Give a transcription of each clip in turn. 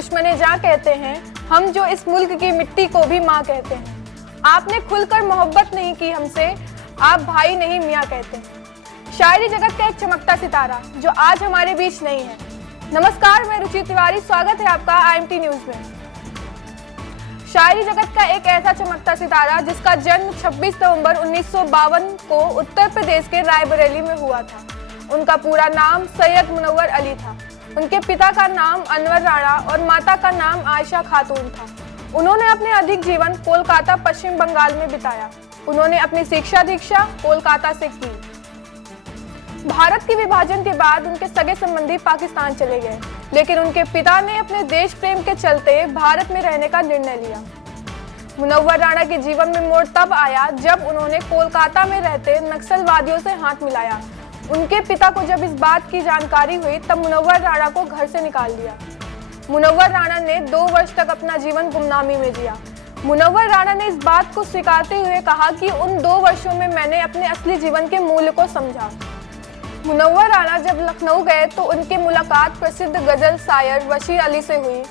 दुश्मने जां कहते हैं, हम जो इस मुल्क की मिट्टी को भी माँ कहते हैं। आपने खुलकर मोहब्बत नहीं की हमसे, आप भाई नहीं मियाँ कहते हैं। शायरी जगत का एक चमकता सितारा जो आज हमारे बीच नहीं है। नमस्कार, मैं रुचि तिवारी, स्वागत है आपका IMT न्यूज में। शायरी जगत का एक ऐसा चमकता सितारा जिसका जन्म 26 नवंबर 1952 को उत्तर प्रदेश के रायबरेली में हुआ था। उनका पूरा नाम सैयद मुनव्वर अली था। उनके पिता का नाम अनवर राणा और माता का नाम आयशा खातून था। उन्होंने अपने अधिक जीवन कोलकाता, पश्चिम बंगाल में बिताया। उन्होंने अपनी शिक्षा दीक्षा कोलकाता से की। भारत के विभाजन के बाद उनके सगे संबंधी पाकिस्तान चले गए, लेकिन उनके पिता ने अपने देश प्रेम के चलते भारत में रहने का निर्णय लिया। मुनव्वर राणा के जीवन में मोड़ तब आया जब उन्होंने कोलकाता में रहते नक्सलवादियों से हाथ मिलाया। उनके पिता को जब इस बात की जानकारी हुई तब मुनव्वर राणा को घर से निकाल दिया। मुनव्वर राणा ने 2 वर्ष तक अपना जीवन गुमनामी में जिया। मुनव्वर राणा ने इस बात को स्वीकारते हुए कहा कि उन 2 वर्षों में मैंने अपने असली जीवन के मूल्य को समझा। मुनव्वर राणा जब लखनऊ गए तो उनकी मुलाकात प्रसिद्ध गजल शायर वसी अली से हुई।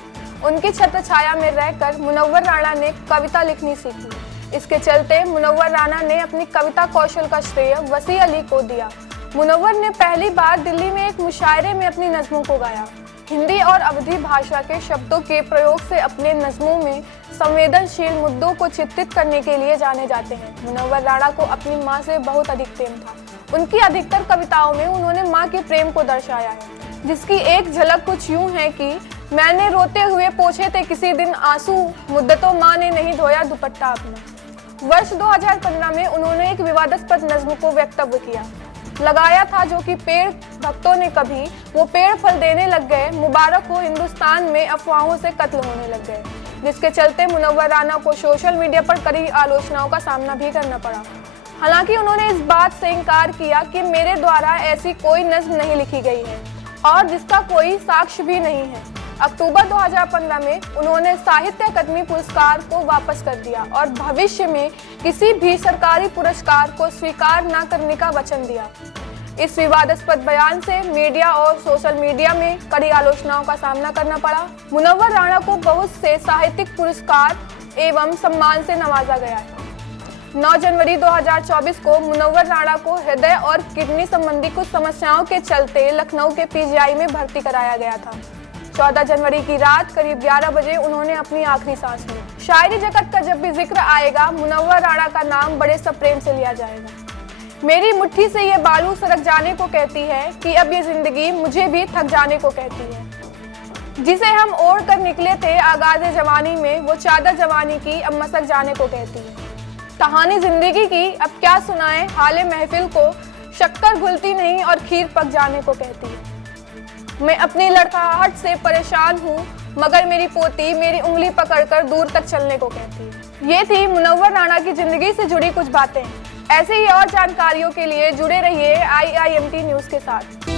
उनकी छत्रछाया में रहकर मुनव्वर राणा ने कविता लिखनी सीखी। इसके चलते मुनव्वर राणा ने अपनी कविता कौशल का श्रेय वसी अली को दिया। मुनव्वर ने पहली बार दिल्ली में एक मुशायरे में अपनी नज़्मों को गाया। हिंदी और अवधी भाषा के शब्दों के प्रयोग से अपने नज़्मों में संवेदनशील मुद्दों को चित्रित करने के लिए जाने जाते हैं। मुनव्वर राणा को अपनी माँ से बहुत अधिक प्रेम था। उनकी अधिकतर कविताओं में उन्होंने माँ के प्रेम को दर्शाया है, जिसकी एक झलक कुछ यूं है कि मैंने रोते हुए पोंछे थे किसी दिन आंसू, मुद्दतों माँ ने नहीं धोया दुपट्टा अपना। वर्ष 2015 में उन्होंने एक विवादास्पद नज़्म को वक्तव्य किया, लगाया था जो कि पेड़ भक्तों ने कभी वो पेड़ फल देने लग गए, मुबारक हो हिंदुस्तान में अफवाहों से कत्ल होने लग गए, जिसके चलते मुनव्वर राणा को सोशल मीडिया पर कड़ी आलोचनाओं का सामना भी करना पड़ा। हालांकि उन्होंने इस बात से इनकार किया कि मेरे द्वारा ऐसी कोई नज़्म नहीं लिखी गई है और जिसका कोई साक्ष्य भी नहीं है। अक्टूबर 2015 में उन्होंने साहित्य अकादमी पुरस्कार को वापस कर दिया और भविष्य में किसी भी सरकारी पुरस्कार को स्वीकार न करने का वचन दिया। इस विवादास्पद बयान से मीडिया और सोशल मीडिया में कड़ी आलोचनाओं का सामना करना पड़ा। मुनव्वर राणा को बहुत से साहित्यिक पुरस्कार एवं सम्मान से नवाजा गया है। 9 जनवरी 2024 को मुनव्वर राणा को हृदय और किडनी संबंधी कुछ समस्याओं के चलते लखनऊ के PGI में भर्ती कराया गया था। 14 जनवरी की रात करीब 11 बजे उन्होंने अपनी आखिरी सांस ली। शायरी जगत का जब भी जिक्र आएगा, मुनव्वर राणा का नाम बड़े सप्रेम से लिया जाएगा। मेरी मुट्ठी से ये बालू सरक जाने को कहती है कि अब ये जिंदगी मुझे भी थक जाने को कहती है। जिसे हम ओढ़ कर निकले थे आगाज़े जवानी में, वो चादर जवानी की अब मसक जाने को कहती है। कहानी जिंदगी की अब क्या सुनाए हाले महफिल को, शक्कर घुलती नहीं और खीर पक जाने को कहती है। मैं अपनी लड़खड़ाहट से परेशान हूँ, मगर मेरी पोती मेरी उंगली पकड़कर दूर तक चलने को कहती है। ये थी मुनव्वर राणा की जिंदगी से जुड़ी कुछ बातें। ऐसे ही और जानकारियों के लिए जुड़े रहिए IIMT न्यूज़ के साथ।